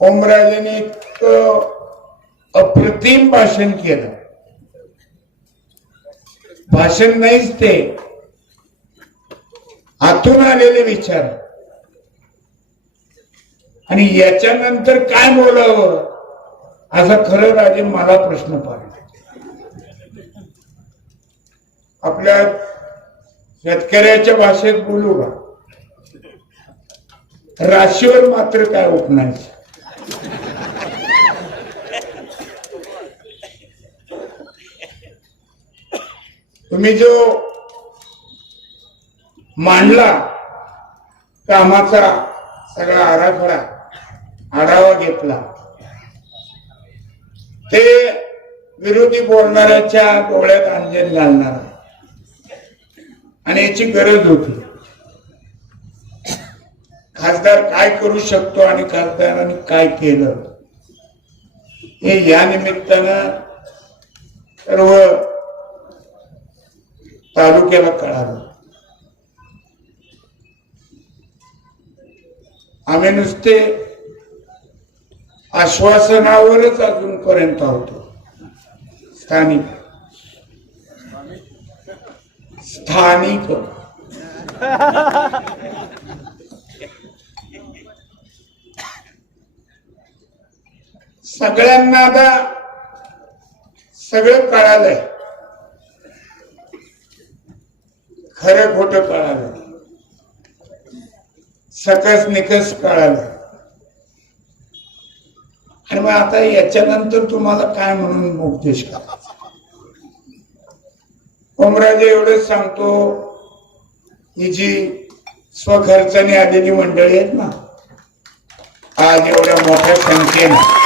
ओमराजेने एक अप्रतिम भाषण केलं. भाषण नाहीच ते. आतून आलेले विचार. आणि याच्यानंतर काय बोलावं? असा खरं राजे मला प्रश्न पडला. आपल्या शेतकऱ्याच्या भाषेत बोलू का? राशीवर मात्र काय उपनायचं तुम्ही जो मांडला कामाचा सगळा आराखडा आढावा घेतला. ते विरोधी बोलणाऱ्याच्या डोळ्यात अंजन घालणार आणि याची गरज होती. खासदार काय करू शकतो आणि खासदारांनी काय केलं? हे या निमित्तानं सर्व तालुक्याला कळालं. आम्ही नुसते आश्वासनावरच अजूनपर्यंत होतो स्थानिक. स्थानिक. सगळ्यांना आता सगळं कळालंय. खरं खोट कळालं सकस निकस कळालं आणि मग आता याच्यानंतर तुम्हाला काय म्हणून उपदेश करा ओमराजे एवढंच सांगतो ही जी स्वखर्चाने आलेली मंडळी आहेत ना आज एवढ्या मोठ्या संख्येने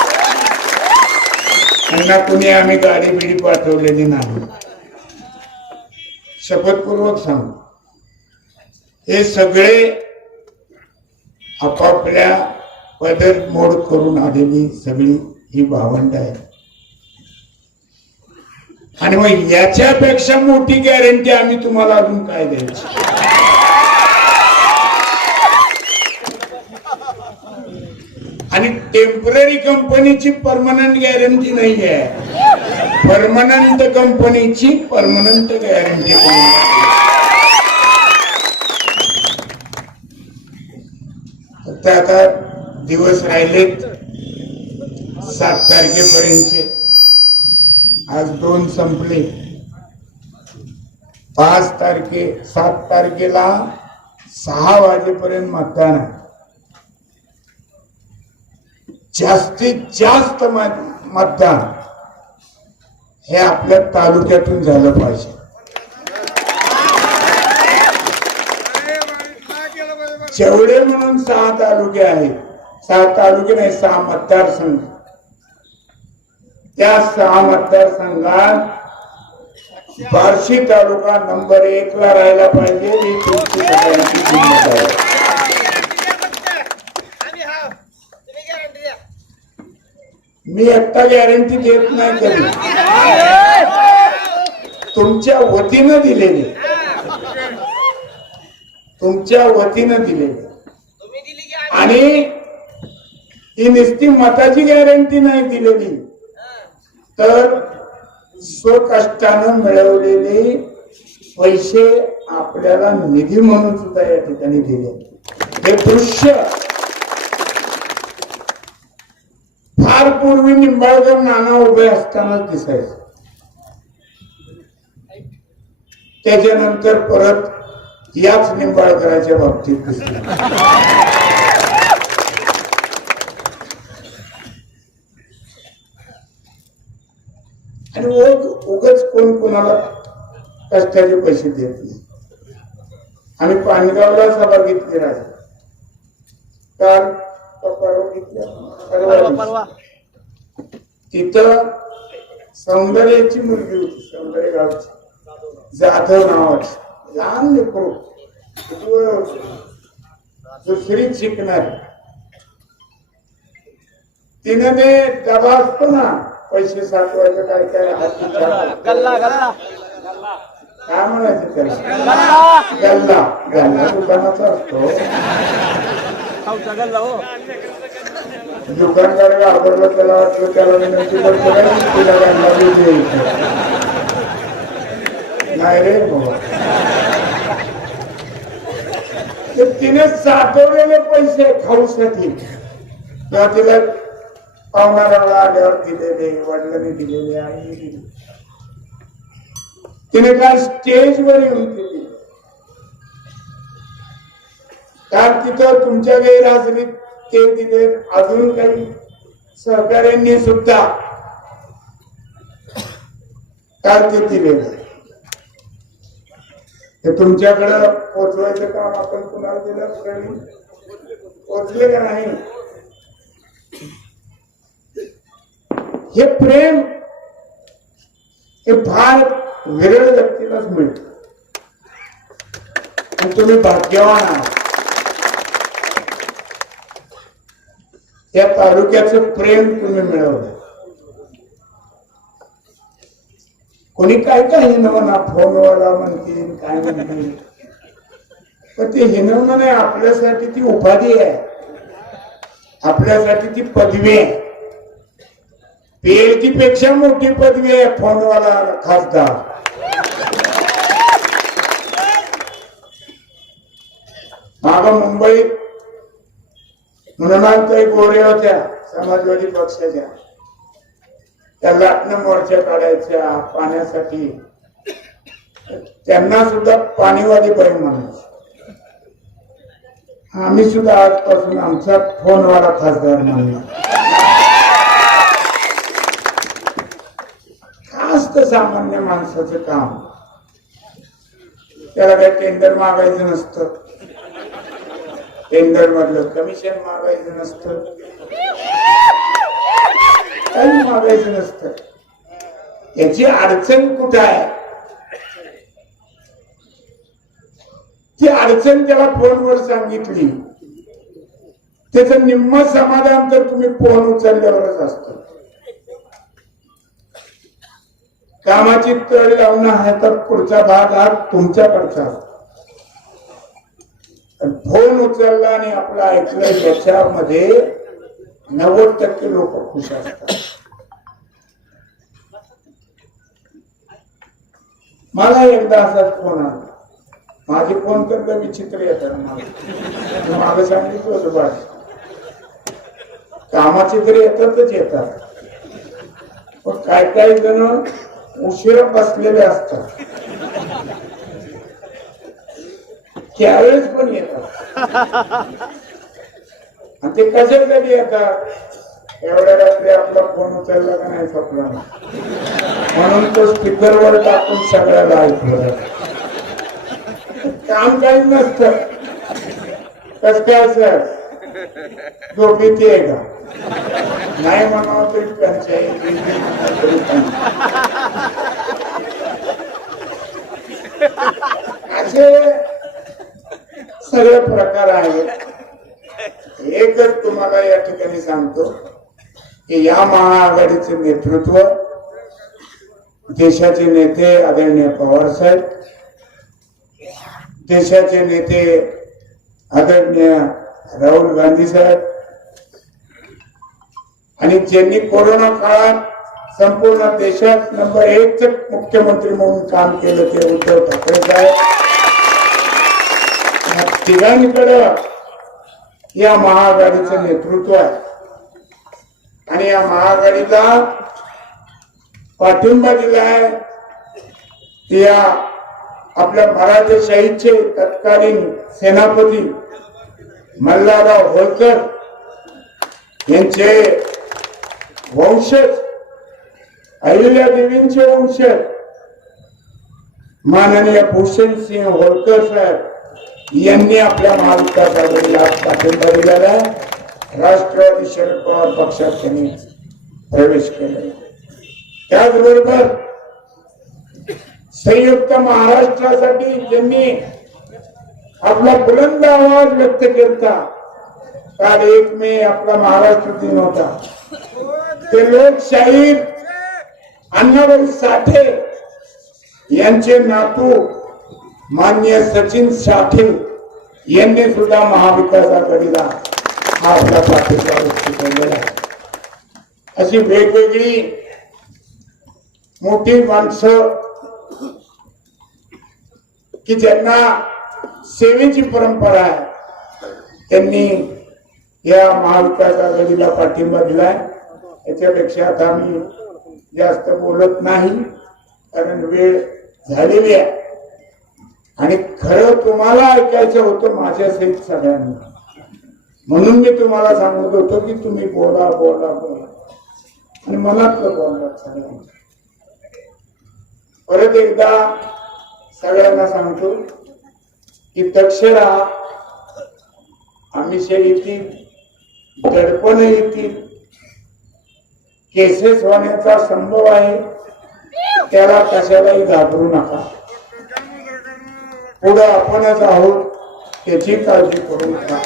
त्यांना कुणी आम्ही गाडी बिडी पाठवलेली नाही. शपथपूर्वक सांग. हे सगळे आपापल्या पदर मोड करून आलेली सगळी ही भावंड आहे. आणि मग याच्यापेक्षा मोठी गॅरंटी आम्ही तुम्हाला अजून काय द्यायची? आणि टेंपररी कंपनीची परमनंट गॅरंटी नाही आहे परमनंट कंपनीची परमनंट गॅरंटी फक्त आता दिवस राहिलेत सात तारखेपर्यंतचे. आज दोन संपले. पाच तारखे सात तारखेला सहा वाजेपर्यंत मतदान आहे. जास्तीत जास्त मत- मतदान हे आपल्या तालुक्यातून झालं पाहिजे जेवढे म्हणून सहा तालुके आहेत सहा तालुके नाही सहा मतदारसंघ त्या सहा मतदारसंघात बार्शी तालुका नंबर एक ला राहायला पाहिजे ही तुमची सगळ्यांची आहे. आम्ही हा तुम्ही गॅरंटी द्या मी आता गॅरंटी देत नाही कधी तुमच्या वतीनं दिलेली. तुमच्या वतीनं दिलेली. आणि ही नुसती मताची गॅरंटी नाही दिलेली. तर स्वकष्टानं मिळवलेले पैसे आपल्याला निधी म्हणून सुद्धा या ठिकाणी दिले. हे दृश्य फार पूर्वी निंबाळकर नाना उभे असतानाच दिसायचं. त्याच्यानंतर परत याच निंबाळकराच्या बाबतीत आणि उग उगच कोण कोणाला कष्टाचे पैसे देत नाही. आम्ही पानगावला सभा घेतली राहिली काल परवा परवा. तिथं सौंदर्याची मुलगी होती सौंदर्य गावची. जाधव नावाची. लहान लेकरू? दुसरीत शिकणार. तिनं ते डबा असतो ना पैसे साठवायचं काय काय. गल्ला गल्ला काय म्हणायचं त्याला? गल्ला. गल्ला. दुकानाचा असतो. गल्ला हो. दुकानदाराला आवडलं त्याला वाटलं त्याला विनंती करतो काय तिला काय नाही रे बाबा तिने साठवलेले पैसे खाऊसाठी किंवा तिला पाहुणाऱ्याला आल्यावर दिलेले वडिलांनी दिलेले आई दिले तिने काय स्टेजवर येऊन दिली कारण तिथं तुमच्या गैरहजरीत ते तिथे अजून काही सहकार्यांनी सुद्धा काल ते दिलेलं हे तुमच्याकडं पोचवायचं काम आपण कुणाला दिलं? प्रेमी पोचले का नाही? हे प्रेम हे फार विरळ व्यक्तीलाच मिळत. तुम्ही भाग्यवान आहात. या तालुक्याचं प्रेम तुम्ही मिळवलं. कोणी काय काय हिनवना फोनवाला म्हणतील काय म्हणतील. पण ते हिनवणं नाही आपल्यासाठी ती उपाधी आहे. आपल्यासाठी ती पदवी आहे. पेलकी पेक्षा मोठी पदवी आहे फोनवाला खासदार. माग मुंबईत मृणालताई गोरे होत्या समाजवादी पक्षाच्या. त्या लाटणं मोर्चा काढायच्या पाण्यासाठी. त्यांना सुद्धा पाणीवादी बहीण म्हणायचे. आम्ही सुद्धा आजपासून आमचा फोनवाला खासदार मानला खास तर सामान्य माणसाचं काम. त्याला काही टेंडर मागायचं नसतं. टेंडर मधलं कमिशन मागायचं नसतं. काही मागायचं नसतं. याची अडचण कुठं आहे? ती अडचण त्याला फोनवर सांगितली. त्याचं निम्म समाधान तर तुम्ही फोन उचलल्यावरच असत. कामाची तळ लावणं हा तर पुढचा भाग हा तुमच्याकडचा. असतो फोन उचलला आणि आपलं ऐकलं याच्यामध्ये नव्वद टक्के लोक खुश असतात. मला एकदा असाच फोन आला. माझे फोन तर विचित्र येतात मला. मी सांगितलं होतं बाळ कामाचे तरी येतातच येतात. पण काय काय जण उशिरा बसलेले असतात. त्यावेळेस पण येतात. आणि ते कसे कधी येतात? एवढ्या रात्री आपला फोन उचलला का नाही स्वप्न म्हणून तो स्पीकरवर टाकून सगळ्याला ऐकलं काम काही नसतं. कस काय सर? झोप येते आहे का? नाही म्हणावं तरी पंचायत तरी पंचायत. असे सगळे प्रकार आहेत. एकच तुम्हाला या ठिकाणी सांगतो की या महाआघाडीचे नेतृत्व देशाचे नेते आदरणीय पवार साहेब देशाचे नेते आदरणीय राहुल गांधी साहेब आणि ज्यांनी कोरोना काळात संपूर्ण देशात नंबर एक मुख्यमंत्री म्हणून काम केलं ते उद्धव ठाकरे साहेब. तिघांकडं या महाआघाडीचं नेतृत्व आहे. आणि या महाआघाडीला पाठिंबा दिलाय या आपल्या मराठेशाहीचे तत्कालीन सेनापती मल्हारराव होळकर यांचे वंशज अहिल्या देवींचे वंशज माननीय भूषण सिंह होळकर साहेब यांनी आपल्या महाविकास आघाडीला पाठिंबा दिलेला राष्ट्रवादी शरद पवार पक्षात त्यांनी प्रवेश केला. त्याचबरोबर संयुक्त महाराष्ट्रासाठी ज्यांनी आपला बुलंद आवाज व्यक्त केला. काल एक मे आपला महाराष्ट्र दिन होता. ते लोकशाहीर अण्णाभाऊ साठे यांचे नातू मान्य सचिन साठे यांनी सुद्धा महाविकास आघाडीला हा आपला पाठिंबा व्यक्त केलेला आहे. अशी वेगवेगळी मोठी माणसं की ज्यांना सेवेची परंपरा आहे त्यांनी या महाविकास आघाडीला पाठिंबा दिलाय. याच्यापेक्षा आता मी जास्त बोलत नाही कारण वेळ झालेली आहे. आणि खरं तुम्हाला ऐकायचं होतं माझ्या सहित सगळ्यांना. म्हणून मी तुम्हाला सांगत होतो की तुम्ही बोला बोला बोला. आणि मनातलं बोलला सगळ्यांना. परत एकदा सगळ्यांना सांगतो की तक्षरा राहा येतील दडपण येतील. केसेस होण्याचा संभव आहे. त्याला कशालाही घाबरू नका. पुढे आपणच आहोत त्याची काळजी करू नका.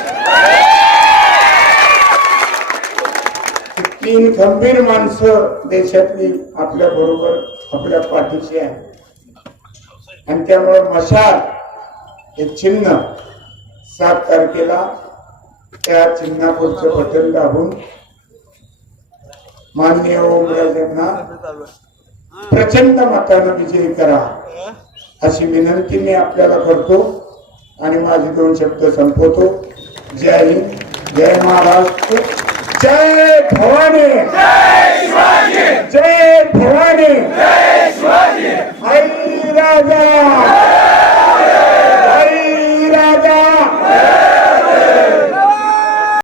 तीन खंबीर माणसं देशातली आपल्या बरोबर आपल्या पाठीशी आहे आणि त्यामुळे मशाल हे चिन्ह सात तारखेला त्या चिन्हापुरचं बटन दाबून माननीय ओमराजांना प्रचंड मतानं विजयी करा. अशी विनंती मी आपल्याला करतो आणि माझे दोन शब्द संपवतो. जय हिंद जय महाराष्ट्र जय भवानी जय भवानी आई राजा